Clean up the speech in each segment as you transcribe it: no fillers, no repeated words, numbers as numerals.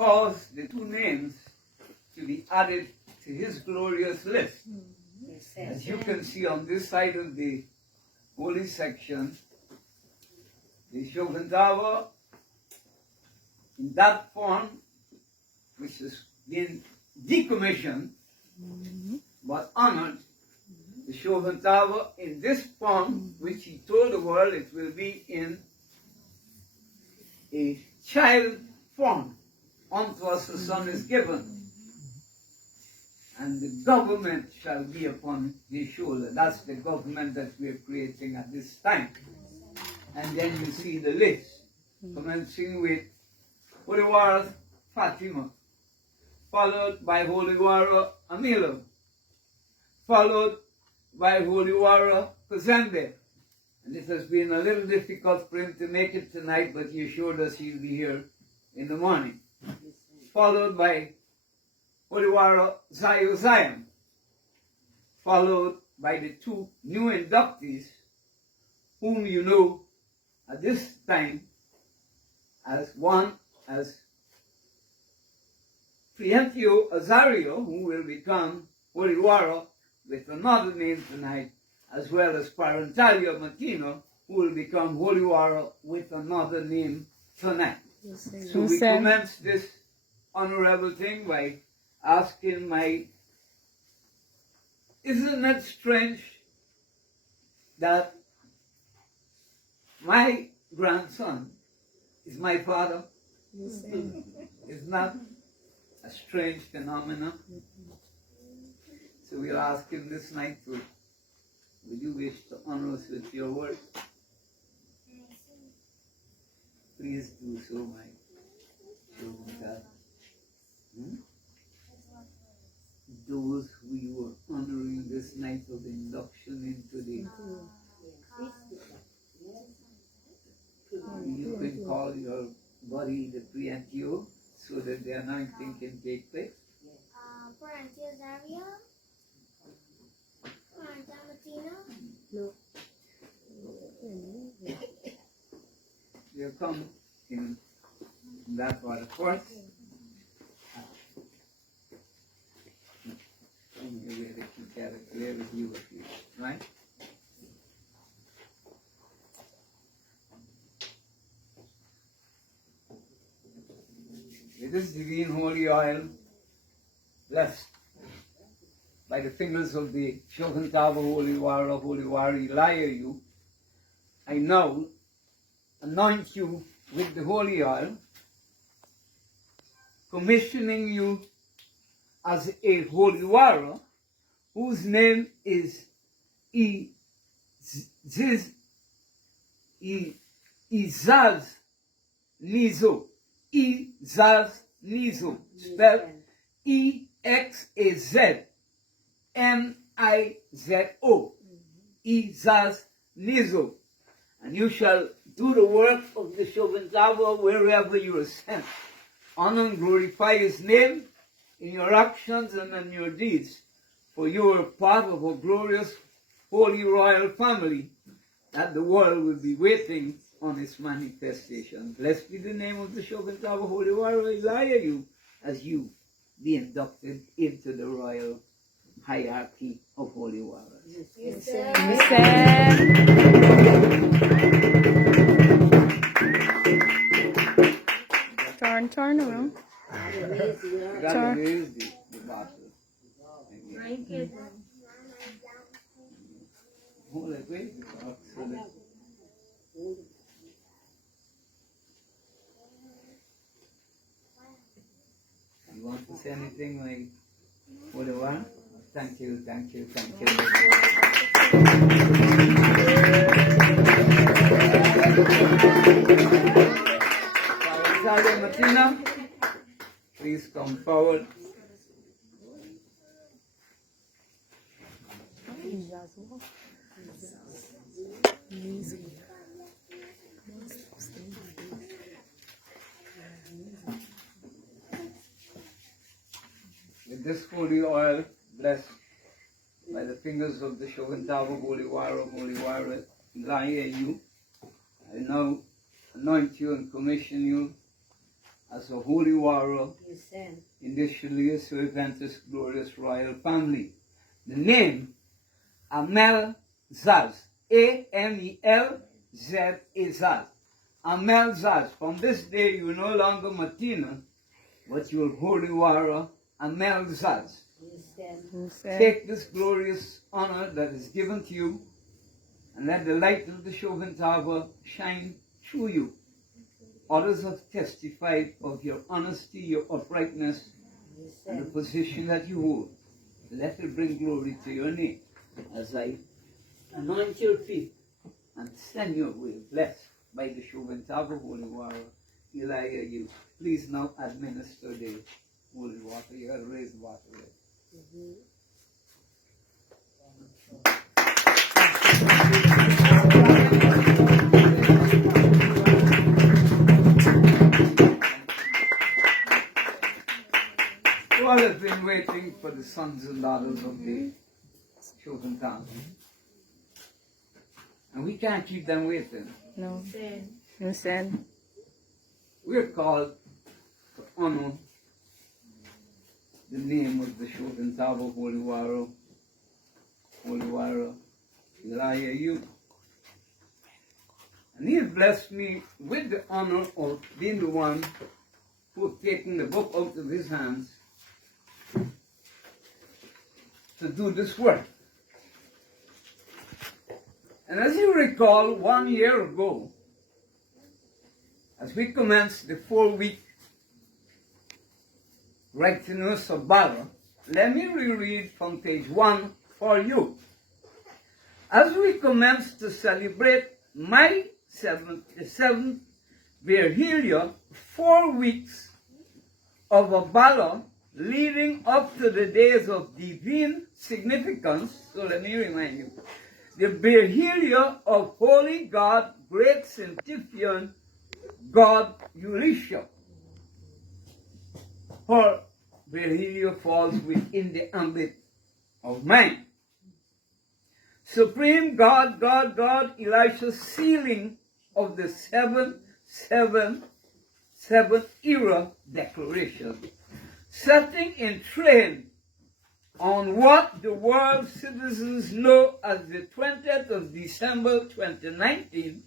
caused the two names to be added to his glorious list. As you can see on this side of the holy section, the Shogun Tower in that form, which has been decommissioned but honored, the Shogun Tower in this form, which he told the world it will be in a child form. Unto us a son is given, and the government shall be upon his shoulder. That's the government that we are creating at this time. And then you see the list, commencing with Holy Warrior Fatima, followed by Holy Warrior Amilo, followed by Holy Warrior Kazembe. And it has been a little difficult for him to make it tonight, but he assured us he'll be here in the morning. Followed by Holy Warrior Zayo Zion, followed by the two new inductees, whom you know at this time as one as Prientio Azario, who will become Holy Warrior with another name tonight, as well as Parentalio Martino, who will become Holy Warrior with another name tonight. So we commence this honorable thing by asking isn't it strange that my grandson is my father? It's not a strange phenomenon. So we'll ask him this night would you wish to honor us with your word? Please do so, my children God. Those who you are honoring this night of induction into the you can call your body the Prientio so that the anointing can take place. Prientio Zario? Prientio Martino? You come in that order first. Where with you, right? With this divine holy oil, blessed by the fingers of the Shogun Tower Holy Warrior Eliahu, I now anoint you with the holy oil, commissioning you as a holy warrior whose name is Izaz Nizo. Izaz Nizo. Spelled E-X-A-Z-N-I-Z-O. Izaz Nizo. And you shall do the work of the Shogun Tower wherever you are sent. Honor and glorify his name in your actions and in your deeds, for you are part of a glorious holy royal family that the world will be waiting on its manifestation. Blessed be the name of the Shogun Tower Holy Warrior Eliahu as you be inducted into the royal hierarchy of holy warriors. Yes, sir. Turn around. You got to raise the bottle. Drink it. Hold it, wait. So that you want to say anything like whatever? Thank you. Father Martina, please come forward. With this holy oil, blessed by the fingers of the Shogun Tower Holy Warrior Eliahu, I now anoint you and commission you as a holy warrior in this Shaliah Cervantes glorious royal family. The name Amel Zaz, A-M-E-L-Z-A-Z. Amel Zaz. From this day you are no longer Martina, but you are holy warrior Amel Zaz. Take this glorious honor that is given to you, and let the light of the Chauvin Tower shine through you. Others have testified of your honesty, your uprightness, and the position that you hold. Let it bring glory to your name as I anoint your feet and send you away blessed by the Chauvin Tower Holy Water. Elijah, you please now administer the holy water. You gotta raise water there. God has been waiting for the sons and daughters of the Chauvin Town. And we can't keep them waiting. No. No sin. We're called to honor the name of the Chauvin Tower Holy Warrior, Elijah you. And he has blessed me with the honor of being the one who has taken the book out of his hands to do this work. And as you recall, 1 year ago, as we commenced the 4-week Rectinus of Bala, let me reread from page 1 for you. As we commence to celebrate my the seventh Virgilia, 4 weeks of a Bala leading up to the days of divine significance, so let me remind you, the Virgilia of Holy God, Great Sanctifian God Elisha. Her Virgilia falls within the ambit of mine. Supreme God, Elisha's sealing of the 777 era declaration, setting in train on what the world citizens know as the 20th of December 2019,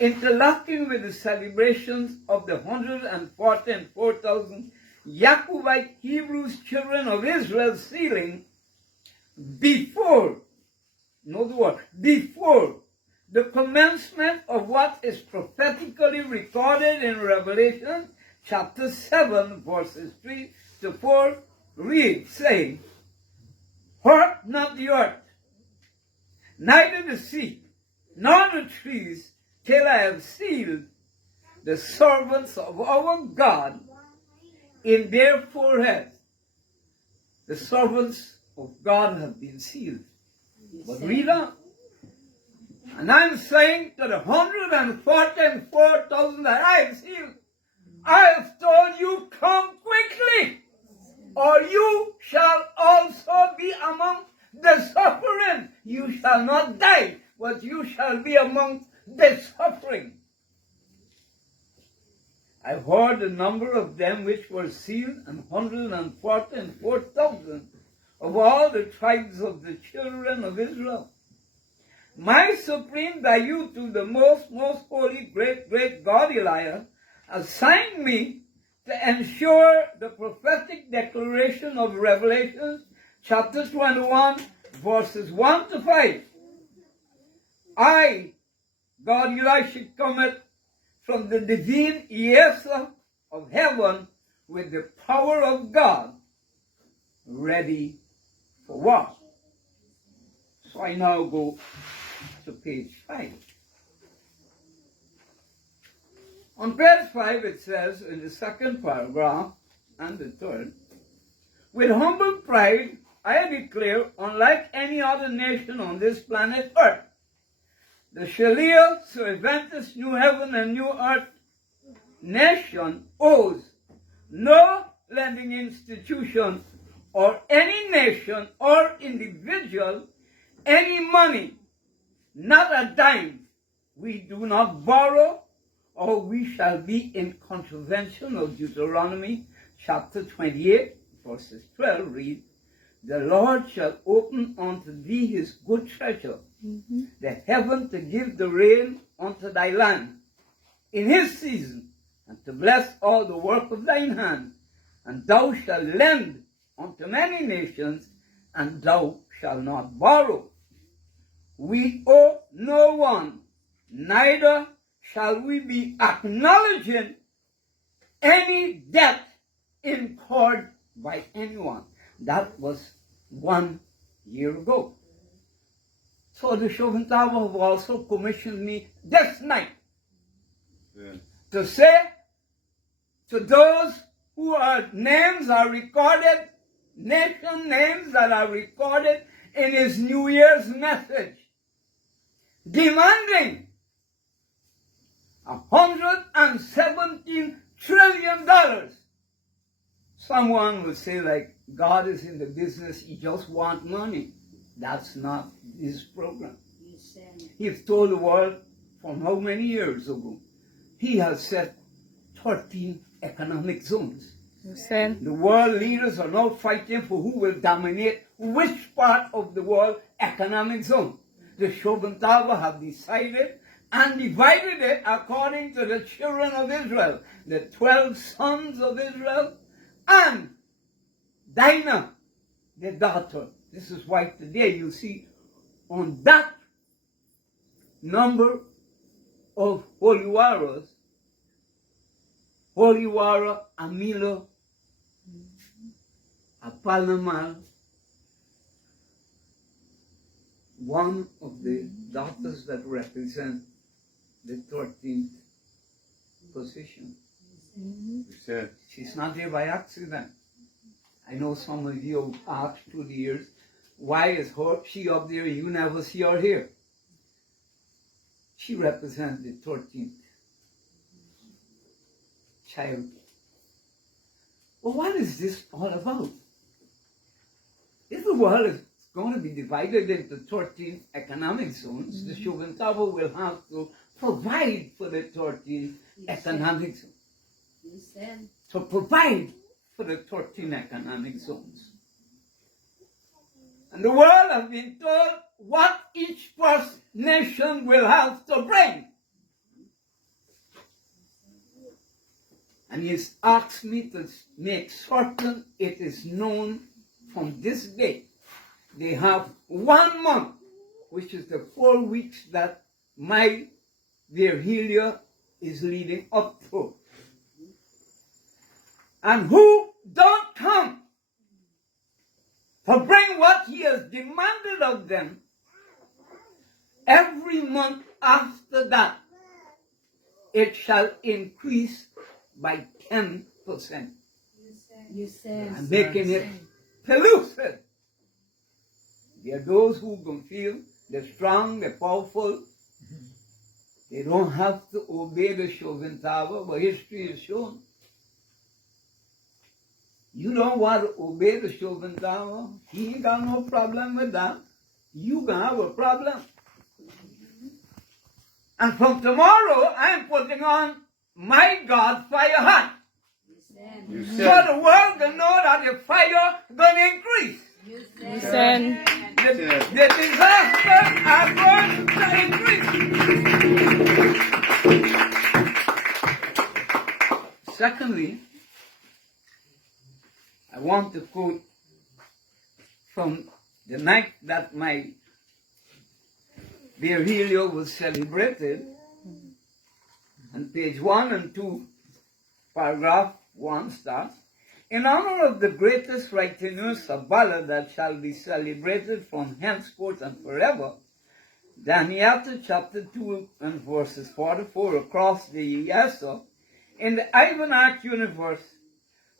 interlocking with the celebrations of the 144,000 Jacobite Hebrews children of Israel sealing before the commencement of what is prophetically recorded in Revelation chapter 7 verses 3 to 4 read, saying, "Hurt not the earth, neither the sea, nor the trees, till I have sealed the servants of our God in their foreheads." The servants of God have been sealed. But read on. And I'm saying to the 144,000 that I have sealed, I have told you, come quickly, or you shall also be among the suffering. You shall not die, but you shall be among the suffering. I heard the number of them which were sealed, and 144,000 of all the tribes of the children of Israel. My supreme Dayu, to the most holy, great God Elijah, assigned me to ensure the prophetic declaration of Revelation chapter 21 verses 1 to 5. I, God Elisha, cometh from the divine Yesa of heaven with the power of God, ready for war. So I now go to page 5. On page 5 it says in the second paragraph and the third, "With humble pride I declare, unlike any other nation on this planet Earth, the Shaliah Cervantes New Heaven and New Earth nation owes no lending institution or any nation or individual any money, not a dime. We do not borrow or we shall be in contravention of Deuteronomy chapter 28, verses 12, read, the Lord shall open unto thee his good treasure, the heaven to give the rain unto thy land in his season, and to bless all the work of thine hand. And thou shalt lend unto many nations, and thou shalt not borrow. We owe no one, neither shall we be acknowledging any debt incurred by anyone. That was 1 year ago. So the Chauvin Tower have also commissioned me this night to say to those who are names are recorded, nation names that are recorded in his New Year's message, demanding $117 trillion. Someone will say, like, God is in the business, he just wants money. That's not his program. He's told the world from how many years ago? He has set 13 economic zones. The world leaders are now fighting for who will dominate which part of the world economic zone. The Chauvin Tower have decided and divided it according to the children of Israel, the 12 sons of Israel, and Dinah, the daughter. This is why today you see on that number of holy warriors, Holy Warrior Amilo Apalamal, one of the daughters that represent the 13th position. She's not there by accident. I know some of you have asked through the years, why is she up there, you never see her here? She represents the 13th child. Well, what is this all about? If the world is going to be divided into 13 economic zones, the Chauvin Tower will have to provide for the 13 economic zones. To provide for the 13 economic zones. And the world has been told what each first nation will have to bring. And he's asked me to make certain it is known from this day. They have 1 month, which is the 4 weeks that my Virgilia is leading up to. And who don't come to bring what he has demanded of them, every month after that, it shall increase by 10%. I'm making it pellucid. There are those who can feel they're strong, they're powerful. They don't have to obey the Chauvin Tower, but history is shown. You don't want to obey the Chauvin Tower, he ain't got no problem with that. You can have a problem. And from tomorrow, I'm putting on my God fire hat. So the world can know that the fire gonna increase. The disasters are going to increase. Secondly, I want to quote from the night that my Virgilio was celebrated, and page 1 and 2, paragraph 1 starts, in honor of the greatest writeress of ballad that shall be celebrated from henceforth and forever, Daniel chapter 2 and verses 44 across the ESO, in the Ivanarch universe,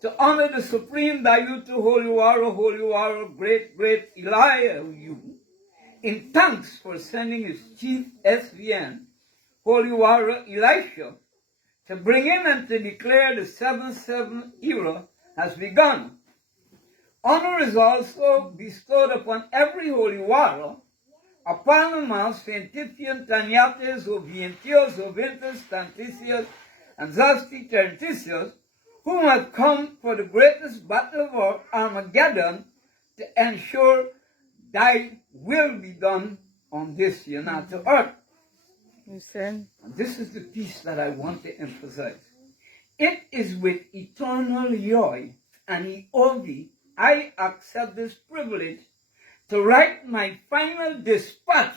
to honor the supreme dilute Holy Warrior, great Elihu, in thanks for sending his chief SVN, Holy Warrior Elisha, to bring in and to declare the 7-7 era has begun. Honor is also bestowed upon every holy warrior Apalmas, Scientifium, Taniates, Ovientios, Ovintus, Tantisius, and Zasti Tertisius, whom have come for the greatest battle of Armageddon to ensure thy will be done on this United earth. Listen. And this is the piece that I want to emphasize. It is with eternal joy and eogi I accept this privilege to write my final dispatch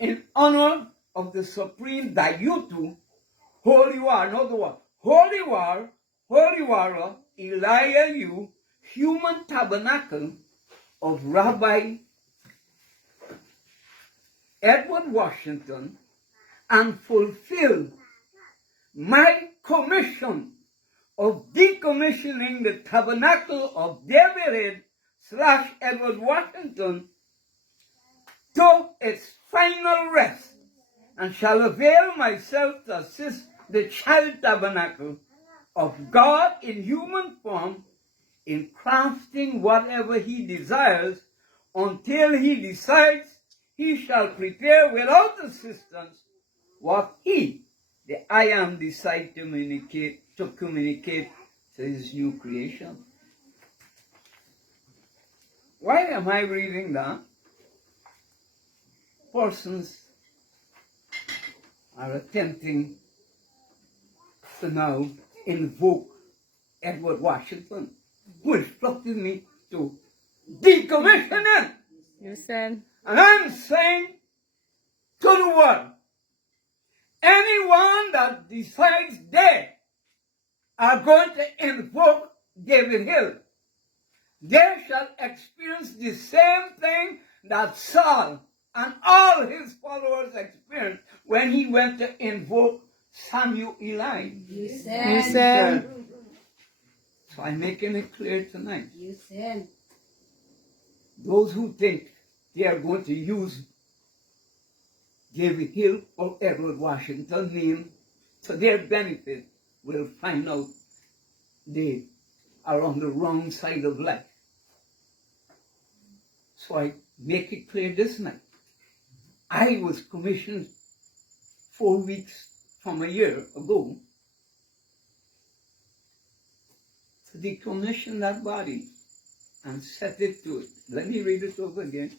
in honor of the Supreme Dayutu, Holy War, not the war, Holy War, Holy Wara, Eliyahu, Human Tabernacle of Rabbi Edward Washington, and fulfill my commission of decommissioning the tabernacle of David / Edward Washington to its final rest, and shall avail myself to assist the child tabernacle of God in human form in crafting whatever he desires until he decides he shall prepare without assistance what he, the I am, decide to communicate to his new creation. Why am I reading that? Persons are attempting to now invoke Edward Washington, who instructed me to decommission him. Listen. And I'm saying to the world, anyone that decides they are going to invoke David Hill, they shall experience the same thing that Saul and all his followers experienced when he went to invoke Samuel Eli. Listen. So I'm making it clear tonight. Listen. Those who think they are going to use David Hill or Edward Washington name to their benefit will find out they are on the wrong side of life. So I make it clear this night. I was commissioned 4 weeks from a year ago to decommission that body and set it to it. Let me read it over again.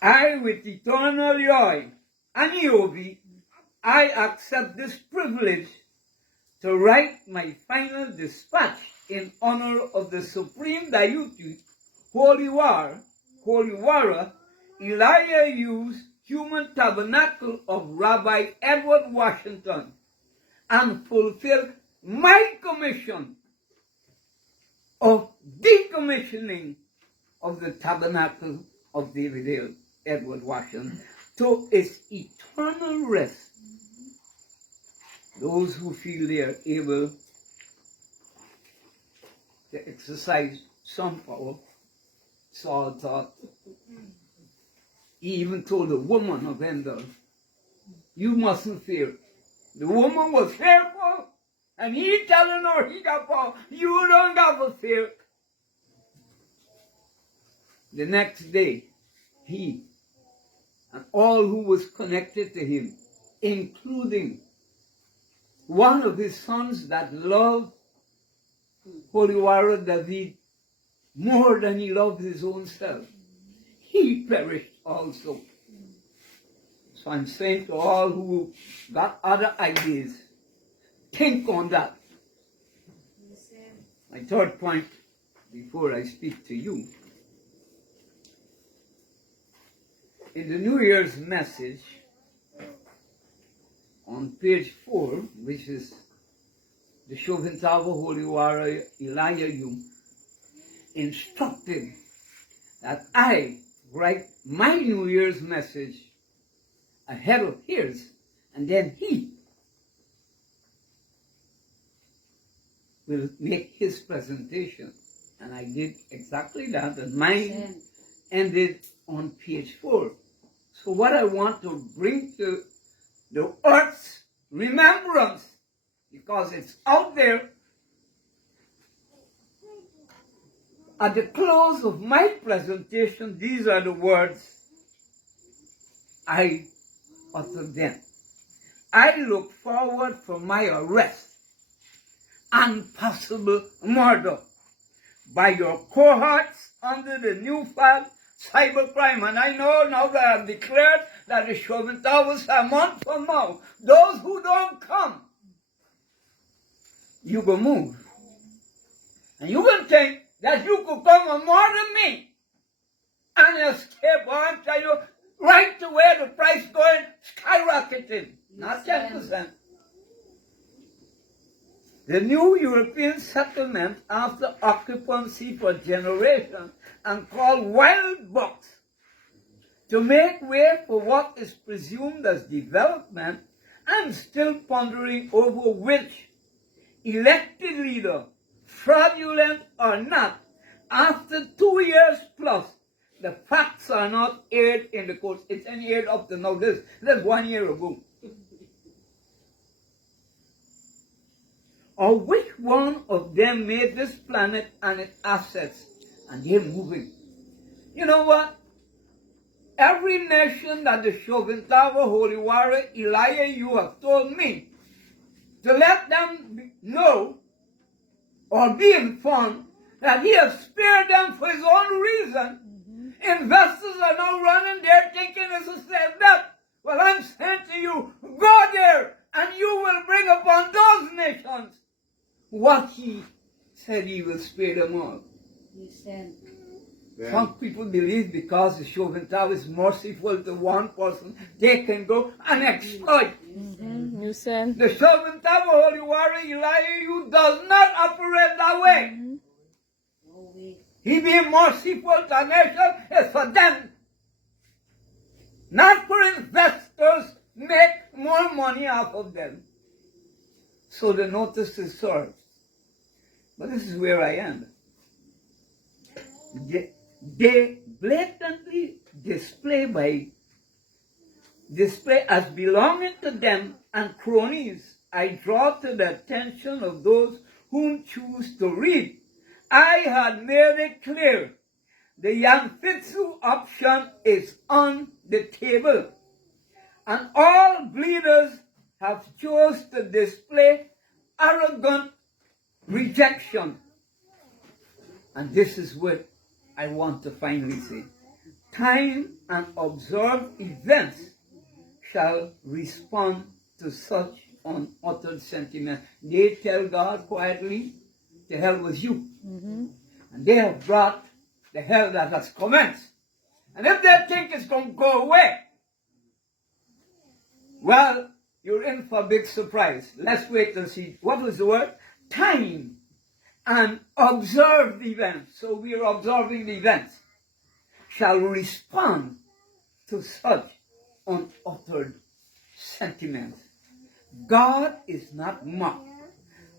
I, with eternal joy and eogi, I accept this privilege to write my final dispatch in honor of the Supreme Deity, Holy Wara, Eliyahu's human tabernacle of Rabbi Edward Washington, and fulfill my commission of decommissioning of the tabernacle of David Edward Washington to its eternal rest. Those who feel they are able to exercise some power, Saul thought, he even told the woman of Endor, you mustn't fear. The woman was fearful, and he telling her he got power. You don't have to fear. The next day, he and all who was connected to him, including one of his sons that loved Holy Warrior David more than he loved his own self, he perished also. So I'm saying to all who got other ideas, think on that. My third point, before I speak to you, in the New Year's message, on page 4, which is the Shovintava Holy Warrior Eliyahu, instructed that I write my New Year's message ahead of his, and then he will make his presentation. And I did exactly that, and mine ended on page 4. So what I want to bring to the earth's remembrance, because it's out there, At the close of my presentation, these are the words I uttered then. I look forward for my arrest and possible murder by your cohorts under the new file cybercrime. And I know now that I've declared that the Chauvin Towers a month from now, those who don't come, you go move. And you can think that you could come and murder me and escape. I'm telling you, right to where the price going skyrocketing. Not 10%. The new European settlement after occupancy for generations and called Wild Bucks to make way for what is presumed as development and still pondering over which elected leader, fraudulent or not, after 2 years plus, the facts are not aired in the courts. It's any aired up to now. This 1 year ago. Or which one of them made this planet and its assets, and they're moving. You know what? Every nation that the Chauvin Tower, Holy Warrior, Elijah, you have told me to let them know or be informed that he has spared them for his own reason. Investors are now running there thinking it's a safe bet. Well, I'm saying to you, go there and you will bring upon those nations what he said he will spare them all. Yeah. Some people believe because the Chauvin Tower is merciful to one person, they can go and exploit. You said. The Chauvin Tower, Holy Warrior, Elijah, you does not operate that way. He being merciful to a nation is for them. Not for investors make more money off of them. So the notice is served. But this is where I am. They blatantly display as belonging to them and cronies. I draw to the attention of those whom choose to read. I had made it clear the Yamfitsu option is on the table. And all bleeders have chose to display arrogant rejection. And this is what I want to finally say. Time and observed events shall respond to such unuttered sentiment. They tell God quietly, the hell with you. And they have brought the hell that has commenced. And if they think it's going to go away, well, you're in for a big surprise. Let's wait and see. What was the word? Time and observed events. So we are observing the events. Shall respond to such unuttered sentiments. God is not mocked.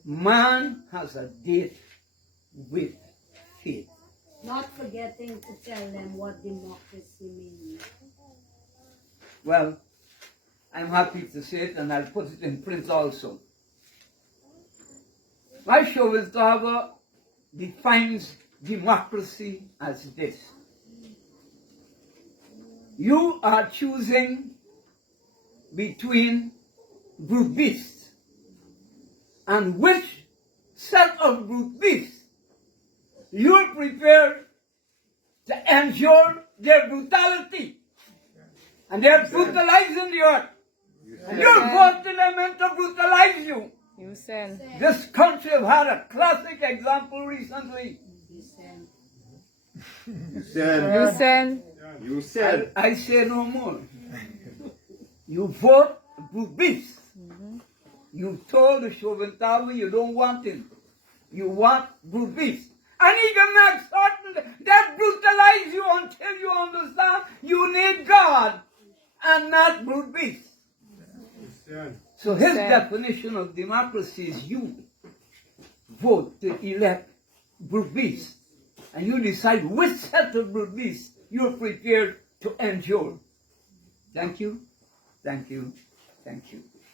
Man has a date with faith. Not forgetting to tell them what democracy means. Well, I'm happy to say it, and I'll put it in print also. My Chauvin Tower defines democracy as this. You are choosing between brute beasts, and which set of brute beasts you're prepared to endure their brutality. And they're brutalizing the earth. And you're voting them to brutalize you. You said. This country have had a classic example recently. You said. You said. You said. I say no more. You vote brute beasts. You told the Chauvin Tower you don't want him. You want brute beasts. And he can make certain that brutalize you until you understand you need God and not brute beasts. So his definition of democracy is you vote to elect brute beasts. And you decide which set of brute beasts you're prepared to endure. Thank you, thank you, thank you.